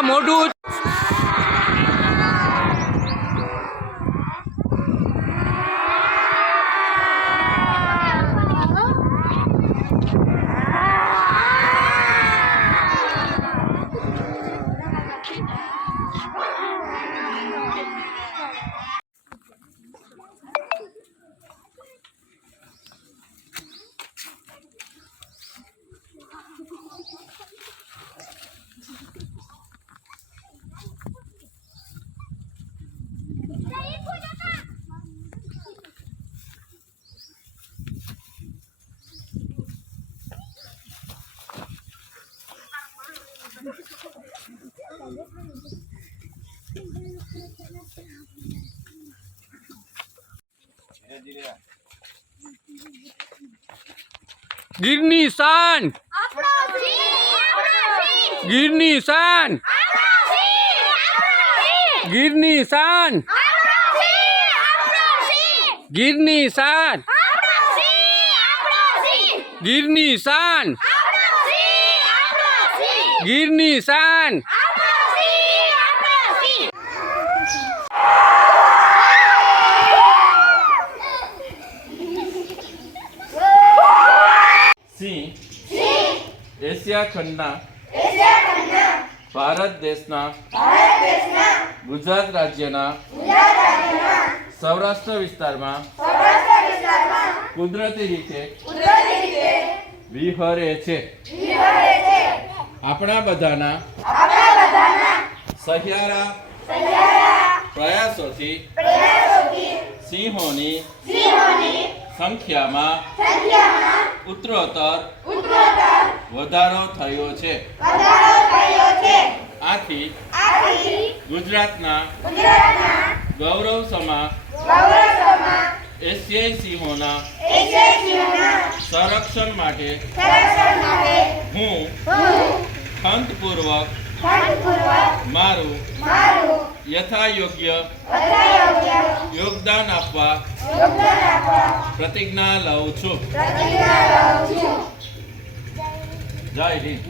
આ મોઢું ગીરની શાન ગીરની શાન ગીરની શાન ગીરની શાન ગીરની શાન ગીરની શાન સિંહ એશિયા ખંડના ભારત દેશના ગુજરાત રાજ્યના સૌરાષ્ટ્ર વિસ્તારમાં કુદરતી રીતે વિહરે છે. આપણા બધાના સહિયારા પ્રયાસોથી સિંહોની સંખ્યામાં ઉત્તરોત્તર વધારો થયો છે. આથી ગુજરાતના ગૌરવસમા એશિયાઈ સિંહોના સંરક્ષણ માટે હું ખંતપૂર્વક મારું યથાયોગ્ય યોગદાન આપવા પ્રતિજ્ઞા લઉં છું. જય હિન્દ.